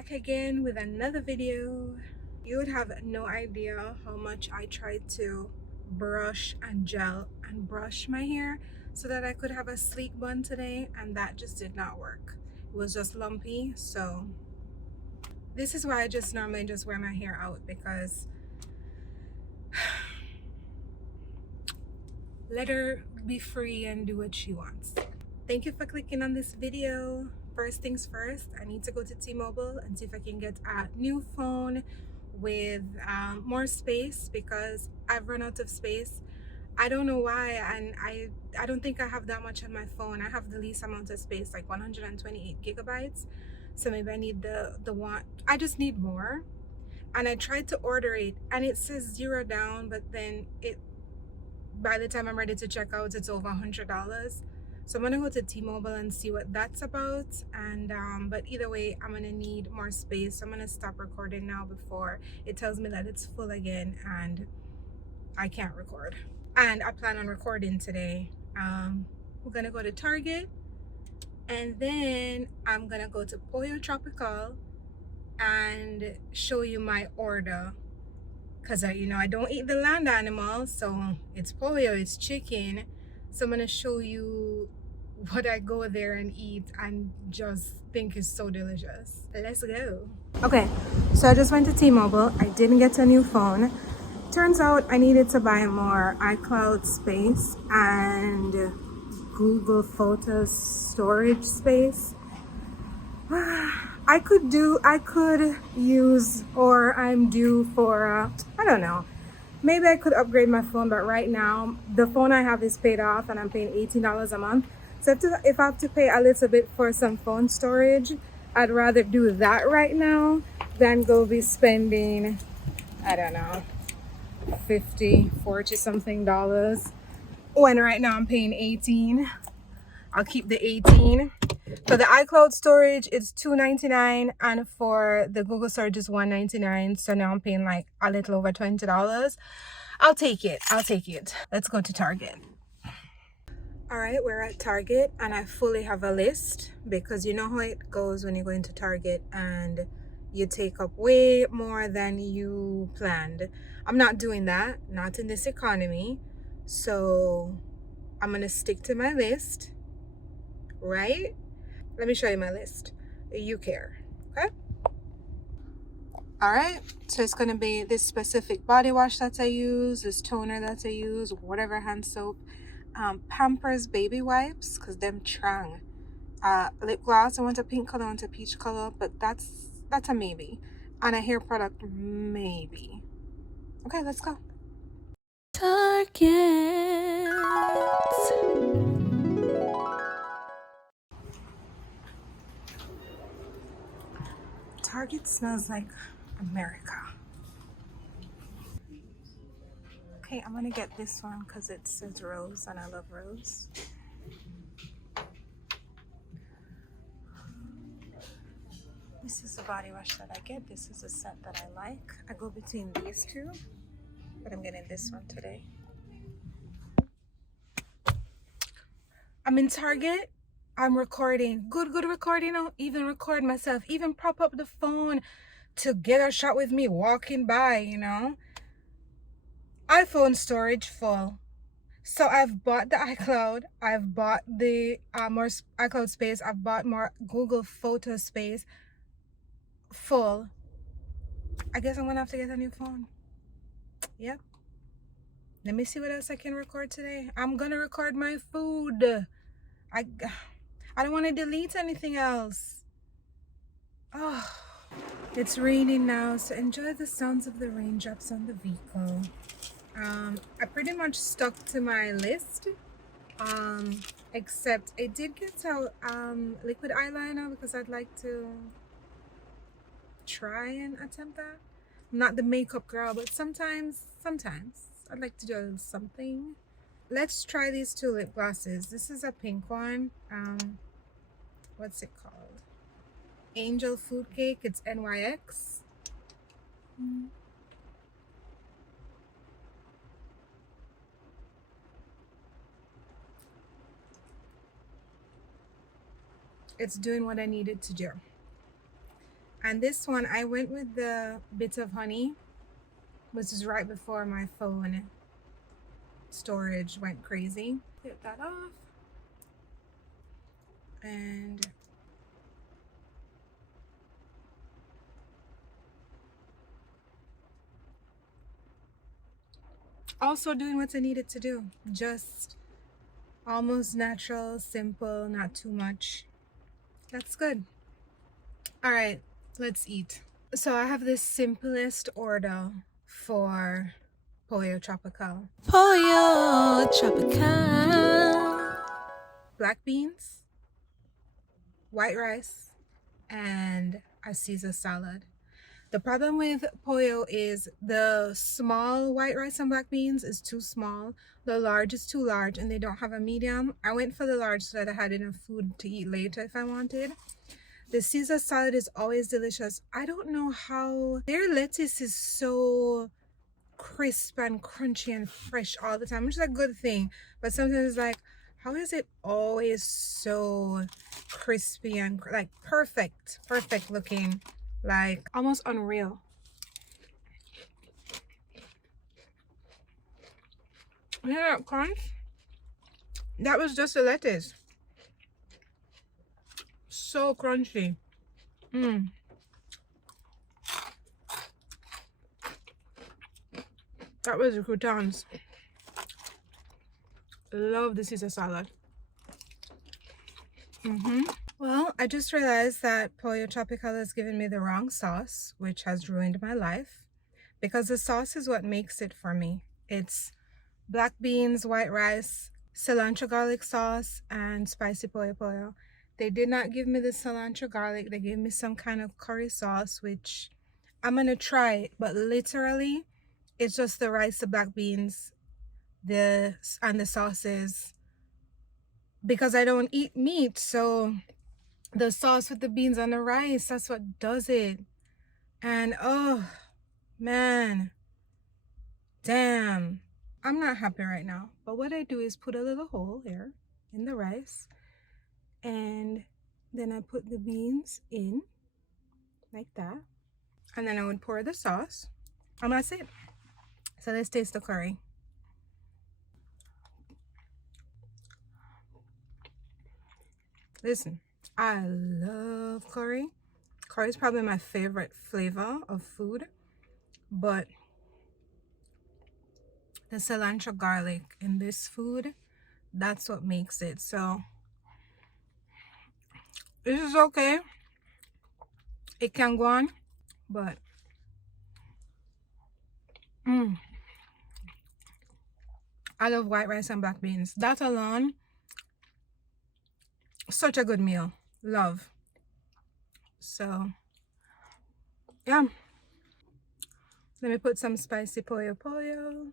back again with another video. You would have no idea how much I tried to brush and gel and brush my hair so that I could have a sleek bun today, and that just did not work. It was just lumpy. So this is why I just normally just wear my hair out, because let her be free and do what she wants. Thank you for clicking on this video. First things first, I need to go to T-Mobile and see if I can get a new phone with more space, because I've run out of space. I don't know why, and I don't think I have that much on my phone. I have the least amount of space, like 128 gigabytes. So maybe I need the one. I just need more. And I tried to order it and it says 0 down, but then by the time I'm ready to check out, it's over $100. So I'm gonna go to T-Mobile and see what that's about. And but either way, I'm gonna need more space. So I'm gonna stop recording now before it tells me that it's full again and I can't record. And I plan on recording today. We're gonna go to Target, and then I'm gonna go to Pollo Tropical and show you my order, because I don't eat the land animals, so it's pollo, it's chicken. So I'm gonna show you what I go there and eat and just think is so delicious. Let's go. Okay, so I just went to T-Mobile. I didn't get a new phone. Turns out I needed to buy more iCloud space and Google Photos storage space. I could use, or I'm due for, I don't know, maybe I could upgrade my phone, but right now the phone I have is paid off and I'm paying $18 a month. So if I have to pay a little bit for some phone storage, I'd rather do that right now than go be spending, I don't know, 50, 40 something dollars, when right now I'm paying 18. I'll keep the 18. For the iCloud storage, it's $2.99, and for the Google storage is $1.99. So now I'm paying like a little over $20. I'll take it. Let's go to Target. All right, we're at Target, and I fully have a list, because you know how it goes when you go into Target and you take up way more than you planned. I'm not doing that, not in this economy. So I'm gonna stick to my list, right? Let me show you my list. You care, okay? All right, so it's gonna be this specific body wash that I use, this toner that I use, whatever hand soap, Pampers baby wipes, because them trang. Lip gloss, I want a pink color, I want a peach color, but that's a maybe. And a hair product, maybe. Okay, let's go. Target. Target smells like America. Okay, I'm gonna get this one because it says rose and I love rose. This is the body wash that I get. This is a scent that I like. I go between these two, but I'm getting this one today. I'm in Target. I'm recording. Good recording. I'll even record myself. Even prop up the phone to get a shot with me walking by, iPhone storage full. So I've bought the iCloud. I've bought the more iCloud space. I've bought more Google Photo space. Full. I guess I'm gonna have to get a new phone. Yep. Let me see what else I can record today. I'm gonna record my food. I don't want to delete anything else. Oh, it's raining now, so enjoy the sounds of the raindrops on the vehicle. I pretty much stuck to my list, except I did get out liquid eyeliner, because I'd like to try and attempt that. I'm not the makeup girl, but sometimes I'd like to do a little something. Let's try these two lip glosses. This is a pink one. What's it called? Angel Food Cake. It's NYX. It's doing what I needed to do. And this one, I went with the bit of honey, which is right before my phone storage went crazy. Get that off. And also doing what I needed to do. Just almost natural, simple, not too much. That's good. All right, let's eat. So I have this simplest order for Pollo Tropical. Pollo Tropical. Black beans, white rice, and a Caesar salad. The problem with pollo is the small white rice and black beans is too small. The large is too large and they don't have a medium. I went for the large so that I had enough food to eat later if I wanted. The Caesar salad is always delicious. I don't know how their lettuce is so crisp and crunchy and fresh all the time, which is a good thing. But sometimes it's like, how is it always so crispy and like perfect looking, like almost unreal? You hear that crunch? That was just the lettuce. So crunchy. That was the croutons. Love the Caesar salad. Well, I just realized that Pollo Tropical has given me the wrong sauce, which has ruined my life, because the sauce is what makes it for me. It's black beans, white rice, cilantro garlic sauce, and spicy pollo pollo. They did not give me the cilantro garlic. They gave me some kind of curry sauce, which I'm gonna try, but literally it's just the rice, the black beans, and the sauces, because I don't eat meat, so the sauce with the beans and the rice, that's what does it. And oh man, damn, I'm not happy right now. But what I do is put a little hole here in the rice, and then I put the beans in like that, and then I would pour the sauce, and that's it. So let's taste the curry. Listen, I love curry. Curry is probably my favorite flavor of food, but the cilantro garlic in this food, that's what makes it. So this is okay. It can go on, but I love white rice and black beans. That alone, such a good meal. Love. So yeah, let me put some spicy pollo pollo.